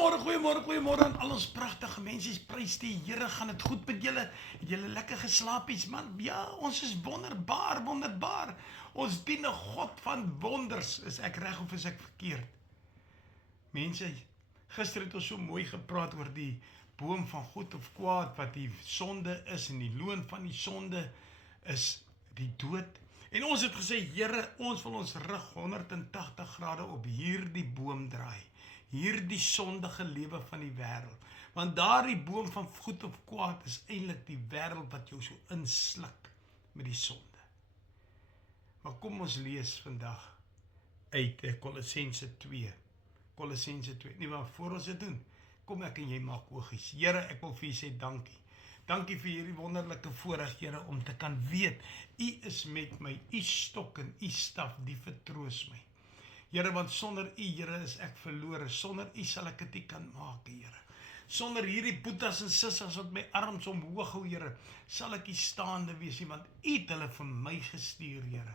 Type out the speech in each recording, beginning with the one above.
Goeiemôre aan al ons pragtige mense. Prys die Here, gaan dit goed met julle? Het julle lekker geslaapies, man? Ja, ons is wonderbaar. Ons dien 'n God van wonders. Is ek reg of is ek verkeerd? Mense, gister het ons so mooi gepraat oor die boom van goed of kwaad, wat die sonde is, en die loon van die sonde is die dood. En ons het gesê, Here, ons wil ons rug 180 grade op hierdie boom draai. Hierdie sondige lewe van die wêreld. Want daardie boom van goed of kwaad is eintlik die wêreld wat jou so insluk met die sonde. Maar kom ons lees vandag uit Kolossense 2. Nee, maar voor ons dit doen, kom ek en jy maak oogies. Here, ek wil vir u sê dankie. Dankie vir hierdie wonderlike voorreg, Here, om te kan weet, u is met my, u stok en u staf, die vertroos my. Here, want sonder u, Here, is ek verlore. Sonder u sal ek dit nie kan maak, Here. Sonder hierdie boetas en sissas wat my arms omhoog hou, Here, sal ek nie staande wees nie, want u het hulle vir my gestuur, Here.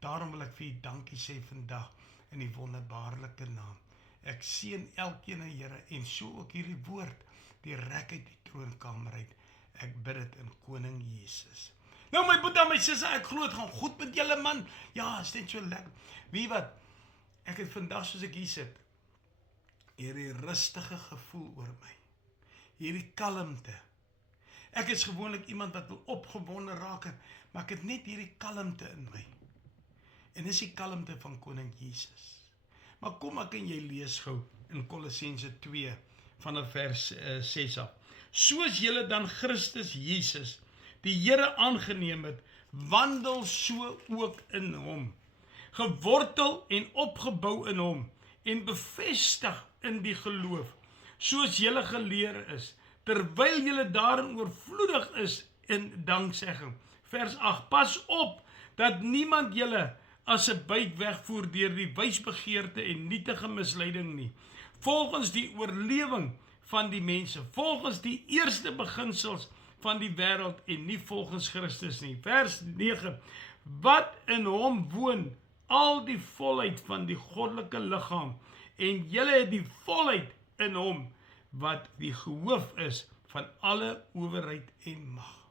Daarom wil ek vir u dankie sê vandag in die wonderbaarlike naam. Ek seën elkeen, Here, en so ook hierdie woord, die rek uit die troonkamer uit. Ek bid dit in Koning Jesus. Nou my boeta, my sissa, ek glo dit gaan goed met julle, man. Ja, is net so lekker. Wie wat? Ek het vandag, soos ek hier sit, hierdie rustige gevoel oor my. Hierdie kalmte. Ek is gewoonlik iemand wat wil opgewonde raak, maar ek het net hierdie kalmte in my. En dis die kalmte van Koning Jesus. Maar kom ek en jy lees gou in Kolossense 2 vanaf vers 6 af. Soos julle dan Christus Jesus, die Here aangeneem het, wandel so ook in hom. Gewortel en opgebou in hom, en bevestig in die geloof, soos julle geleer is, terwyl julle daarin oorvloedig is in danksegging. Vers 8, pas op, dat niemand julle as 'n byt wegvoer deur die wysbegeerte en nietige misleiding nie, volgens die oorlewing van die mense, volgens die eerste beginsels van die wêreld en nie volgens Christus nie. Vers 9, wat in hom woon al die volheid van die goddelike liggaam, en julle het die volheid in hom, wat die hoof is van alle owerheid en mag.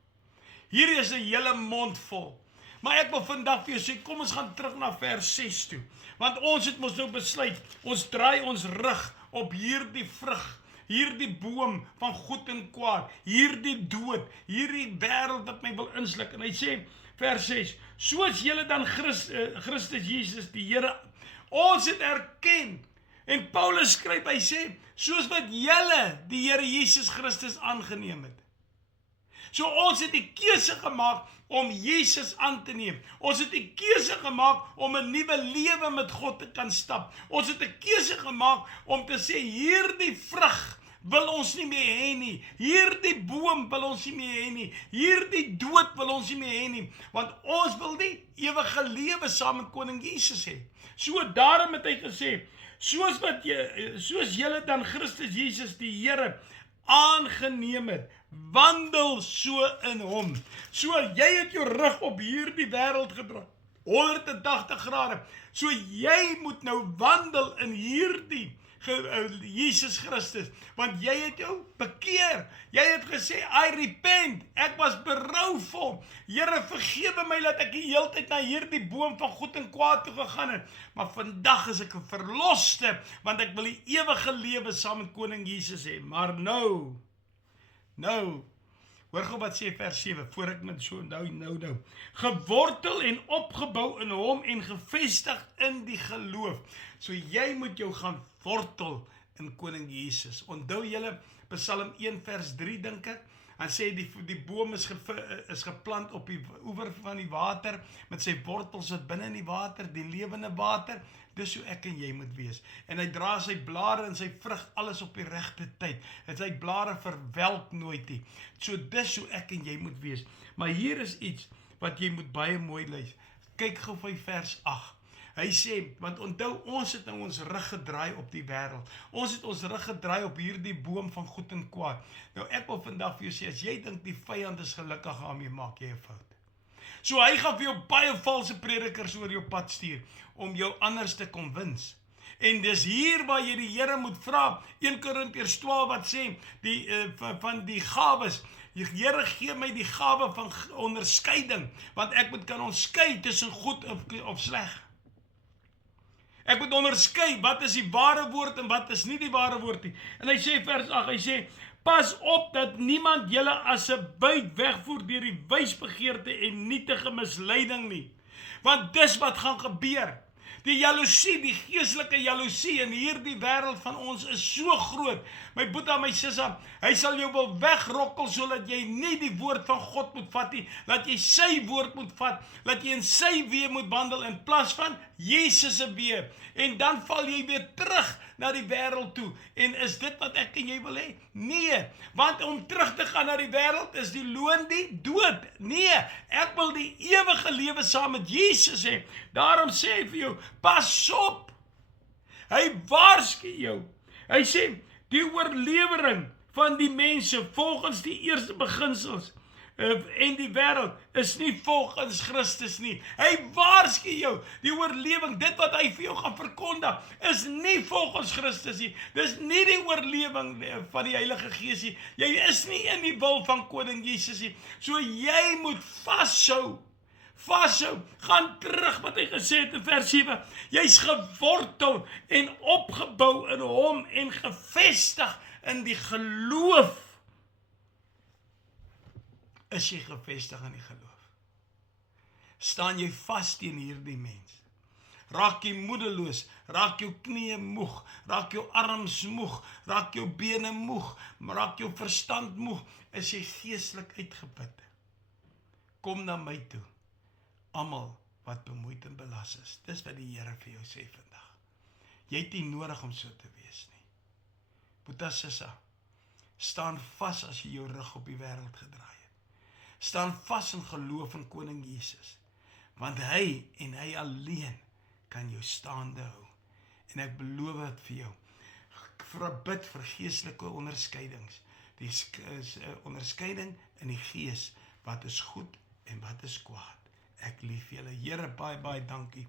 Hier is 'n hele mond vol. Maar ek wil vandag vir jou sê, kom ons gaan terug na vers 6 toe. Want ons het mos nou besluit, ons draai ons rug op hierdie vrug, hierdie boom van goed en kwaad, hierdie dood, hierdie wêreld wat my wil insluk. En hy sê, vers 6, soos julle dan Christus Jesus, die Here, ons het erken. En Paulus skryf, hy sê, soos wat julle die Here Jesus Christus aangeneem het. So ons het die keuse gemaak om Jesus aan te neem. Ons het die keuse gemaak om 'n nuwe lewe met God te kan stap. Ons het 'n keuse gemaak om te sê, hierdie vrug wil ons nie meer hê nie. Hierdie boom wil ons nie meer hê nie. Hierdie dood wil ons nie meer hê nie. Want ons wil die ewige lewe saam met Koning Jesus hê. So daarom het hy gesê, soos julle dan Christus Jesus die Here aangeneem het, wandel so in hom. So jy het jou rug op hierdie wêreld gedraai, 180 grade. So jy moet nou wandel in hierdie Jesus Christus, want jy het jou bekeer. Jy het gesê, I repent, ek was berouvol. Here, vergewe my dat ek die hele tyd na hierdie boom van goed en kwaad toe gegaan het. Maar vandag is ek 'n verloste, want ek wil die ewige lewe saam met Koning Jesus hê. Maar nou, hoor gou wat sê vers 7, voor ek met so nou. Gewortel en opgebou in hom en gevestig in die geloof. So jy moet jou gaan wortel in Koning Jesus. Onthou julle Psalm 1 vers 3 dink ek. Han sê die boom is geplant op die oewer van die water, met sy wortels wat binne in die water, die lewende water. Dis hoe ek en jy moet wees. En hy dra sy blare en sy vrug alles op die regte tyd. En sy blare verwelk nooit nie. So dis hoe ek en jy moet wees. Maar hier is iets wat jy moet baie mooi lees. Kyk gou vir vers 8. Hy sê, want onthou, ons het nou ons rug gedraai op die wêreld. Ons het ons rug gedraai op hierdie boom van goed en kwaad. Nou ek wil vandag vir jou sê, as jy dink die vyand is gelukkig aan jou, maak jy 'n fout. So hy gaan vir jou baie valse predikers oor jou pad stuur, om jou anders te konwins. En dis hier waar jy die Here moet vra. 1 Korintiërs 12 wat sê, van die gawes. Die Here gee my die gawe van onderskeiding, want ek moet kan onderskei tussen goed of sleg. Ek moet onderskei, wat is die ware woord en wat is nie die ware woord nie. En hy sê vers 8, hy sê, pas op dat niemand julle as 'n buit wegvoer deur die wysbegeerte en nietige misleiding nie. Want dis wat gaan gebeur. Die jaloesie, die geestelike jaloesie in hierdie wêreld van ons is so groot. My boetie, my sissa, hy sal jou wil wegrokkel sodat jy nie die woord van God moet vat nie, dat jy sy woord moet vat, dat jy in sy weë moet wandel in plaas van Jesus se weë. En dan val jy weer terug na die wêreld toe. En is dit wat ek en jy wil hê? Nee, want om terug te gaan na die wêreld is die loon die dood. Nee, ek wil die ewige lewe saam met Jesus hê. Daarom sê hy vir jou, pas op. Hy waarsku jou. Hy sê, die oorlewering van die mense volgens die eerste beginsels en die wêreld is nie volgens Christus nie. Hy waarsku jou, die oorlewing, dit wat hy vir jou gaan verkondig, is nie volgens Christus nie. Dis nie die oorlewing van die Heilige Gees nie. Jy is nie in die wil van Koning Jesus nie. So jy moet vashou. Gaan terug wat hy gesê het in vers 7. Jy's gewortel en opgebou in hom en gevestig in die geloof. Is jy gevestig in die geloof? Staan jy vas teen hierdie mens? Raak jy moedeloos, raak jou knieë moeg, raak jou arms moeg, raak jou bene moeg, raak jou verstand moeg, is jy geestelik uitgeput. Kom na my toe, almal wat bemoeid en belas is. Dis wat die Here vir jou sê vandag. Jy het nie nodig om so te wees nie. Boeta sissa, staan vas as jy jou rug op die wêreld gedraai het. Staan vas in geloof in Koning Jesus, want hy en hy alleen kan jou staande hou. En ek beloof dit vir jou. Bid vir geestelike onderskeidings. Die onderskeiding in die gees, wat is goed en wat is kwaad. Ek lief julle. Here, baie dankie.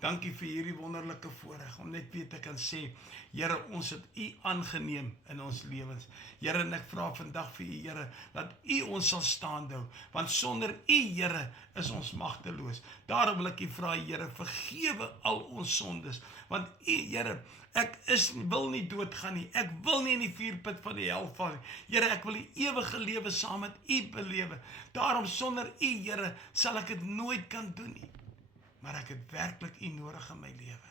Dankie vir hierdie wonderlike voorreg om net weer te kan sê, Here, ons het U aangeneem in ons lewens. Here, en ek vra vandag vir U, Here, dat U ons sal staande hou, want sonder U, Here, is ons magteloos. Daarom wil ek U vra, Here, vergewe al ons sondes, want U, Here, ek wil nie doodgaan nie, ek wil nie in die vuurput van die hel val nie. Here, ek wil die ewige lewe saam met U belewe. Daarom sonder U, Here, sal ek dit nooit kan doen nie. Maar ek het werklik U nodig in my lewe.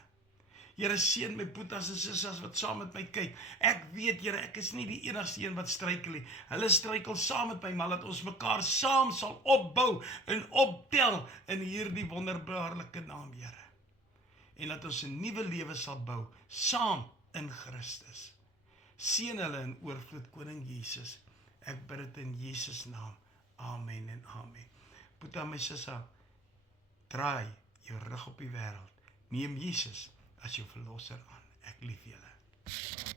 Here, seën my boetas en sissas wat saam met my kyk. Ek weet, Here, ek is nie die enigste een wat struikel nie. Hulle struikel saam met my, maar dat ons mekaar saam sal opbou en optel in hierdie wonderbaarlike naam, Here. En dat ons 'n nuwe lewe sal bou, saam in Christus. Seën hulle in oorvloed, Koning Jesus. Ek bid dit in Jesus naam. Amen en amen. Boeta my sissa, draai jou rug op die wêreld. Neem Jesus as jou verlosser aan. Ek lief julle.